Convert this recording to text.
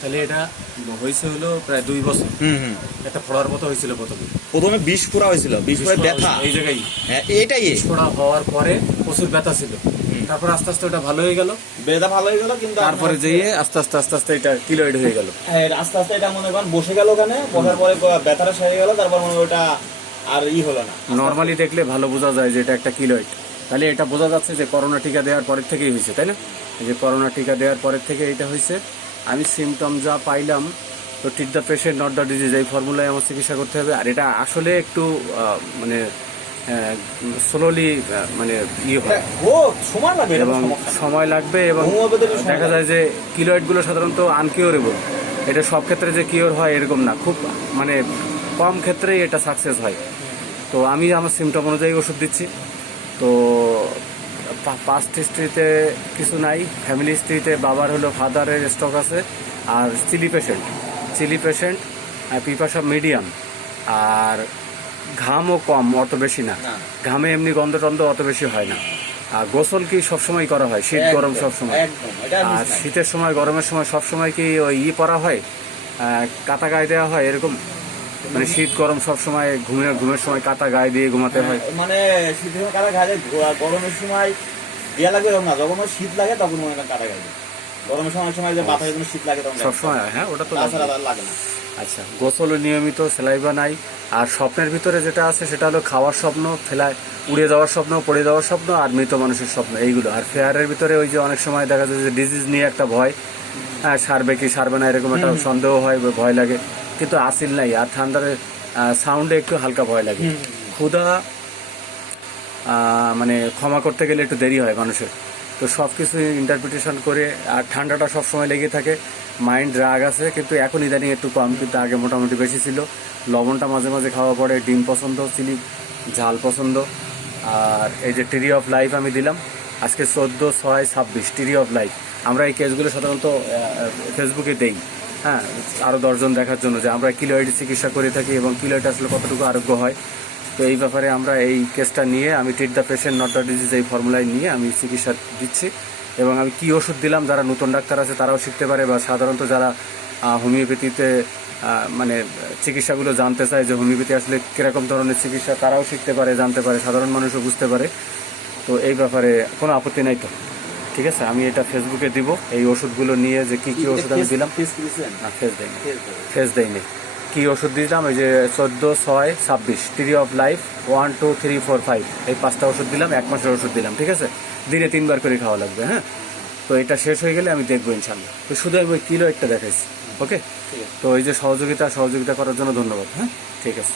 তাহলে এটা হয়েছে হলো প্রায় 2 বছর। একটা ফোড়ার মতো হয়েছিল প্রথমে বিষ ফোড়া হয়েছিল, বিষ ফোড়া ব্যথা এই জায়গায়। হ্যাঁ এটাই বিষ ফোড়া হওয়ার পরে প্রচুর ব্যথা ছিল, তারপর আস্তে আস্তে ওটা ভালো হয়ে গেল, ব্যথা ভালো হয়ে গেল, কিন্তু তারপরে যেয়ে আস্তে আস্তে আস্তে আস্তে এটা কিলোয়েড হয়ে গেল। আস্তে আস্তে এটা মনে করেন বসে গেল, ওখানে বসার পরে ব্যথাটা সেরে গেল, তারপর মনে হয় ওটা আর হলো না। নর্মালি দেখলে ভালো বোঝা যায় যে এটা একটা কিলোয়েড। তাহলে এটা বোঝা যাচ্ছে যে করোনা টিকা দেওয়ার পরের থেকেই হয়েছে, তাই না? এই যে করোনা টিকা দেওয়ার পরের থেকে এটা হয়েছে। আমি সিমটম যা পাইলাম, তো treat the patient not the disease, এই ফর্মুলায় আমার চিকিৎসা করতে হবে। আর এটা আসলে একটু মানে স্লোলি মানে হয় এবং সময় লাগবে, এবং দেখা যায় যে কিলোয়েডগুলো সাধারণত আনকিওরেবল। এটা সব ক্ষেত্রে যে কিওর হয় এরকম না, খুব মানে কম ক্ষেত্রেই এটা সাকসেস হয়। তো আমি আমার সিমটম অনুযায়ী ওষুধ দিচ্ছি। তো পাস্ট হিস্ট্রিতে কিছু নাই, ফ্যামিলি হিস্ট্রিতে বাবার হলো ফাদারের স্ট্রোক আছে, আর চিলি পেশেন্ট পিপাসা মিডিয়াম, আর ঘামও কম, অত বেশি না। ঘামে এমনি গন্ধ টন্ধ অত বেশি হয় না। আর গোসল কি সবসময় করা হয়, শীত গরম সবসময়? আর শীতের সময় গরমের সময় সবসময় কি ওই পরা হয়, কাঁথা গায়ে দেওয়া হয় এরকম? মানে শীত গরম সবসময় ঘুমের সময় কাঁথা গায়ে দিয়ে ঘুমাতে হয়? মানে শীতের সময় কাঁথা গায়ে, গরমের সময় দেওয়া লাগবে না, যখন শীত লাগে তখন মনে হয় কাঁথা গায়ে। গরমের সময় যে মাথায় যখন শীত লাগে তখন সবসময়, হ্যাঁ ওটা তো লাগে না। আচ্ছা, গোসল নিয়মিত, সেলাইবা নাই। আর স্বপ্নের ভিতরে যেটা আছে সেটা হলো খাওয়ার স্বপ্ন, উড়ে যাওয়ার স্বপ্ন, পড়ে যাওয়ার স্বপ্ন, আর মৃত মানুষের স্বপ্ন, এইগুলো। আর ফেয়ারের ভিতরে ওই যে অনেক সময় দেখা যায় যে ডিজিজ নিয়ে একটা ভয়, হ্যাঁ সারবে কি সারবে না এরকম একটা সন্দেহ হয়, ভয় লাগে, কিন্তু আসিল নাই। আর ঠান্ডার সাউন্ডে একটু হালকা ভয় লাগে। ক্ষুধা মানে ক্ষমা করতে গেলে একটু দেরি হয় মানুষের। তো সব কিছু ইন্টারপ্রিটেশন করে, আর ঠান্ডাটা সবসময় লেগে থাকে, মাইন্ড রাগ আছে, কিন্তু এখন ইদানিং একটু কম, কিন্তু আগে মোটামুটি বেশি ছিল। লবণটা মাঝে মাঝে খাওয়া পড়ে, ডিম পছন্দ, চিলি ঝাল পছন্দ। আর এই যে ট্রি অফ লাইফ আমি দিলাম আজকে 14/6/26, ট্রি অফ লাইফ। আমরা এই কেসগুলো সাধারণত ফেসবুকে দেই, হ্যাঁ, আরও 10 জন দেখার জন্য, যে আমরা কিলোয়েড চিকিৎসা করে থাকি এবং কিলোয়েড আসলে কতটুকু আরোগ্য হয়। তো এই ব্যাপারে আমরা এই কেসটা নিয়ে আমি treat the patient not the disease এই ফর্মুলায় নিয়ে আমি চিকিৎসা দিচ্ছি। এবং আমি কি ওষুধ দিলাম, যারা নতুন ডাক্তার আছে তারাও শিখতে পারে, বা সাধারণত যারা হোমিওপ্যাথিতে মানে চিকিৎসাগুলো জানতে চায় যে হোমিওপ্যাথি আসলে কীরকম ধরনের চিকিৎসা, তারাও শিখতে পারে, জানতে পারে, সাধারণ মানুষও বুঝতে পারে। তো এই ব্যাপারে কোনো আপত্তি নাই তো? ঠিক আছে, আমি এটা ফেসবুকে দিব এই ওষুধগুলো নিয়ে, যে কি কি ওষুধ আমি দিলাম। না, ফেস দেয়নি। কি ওষুধ দিলাম, এই যে 14/6/26, ট্রি অফ লাইফ 1 2 3 4 5, এই 5টা ওষুধ দিলাম, 1 মাসের ওষুধ দিলাম, ঠিক আছে? দিনে 3 বার করে খাওয়া লাগবে, হ্যাঁ। তো এটা শেষ হয়ে গেলে আমি দেখবো ইনশাল্লাহ। তো শুধু আমি ওই কিলো একটা দেখাইছি, ওকে? তো এই যে সহযোগিতা করার জন্য ধন্যবাদ, হ্যাঁ, ঠিক আছে।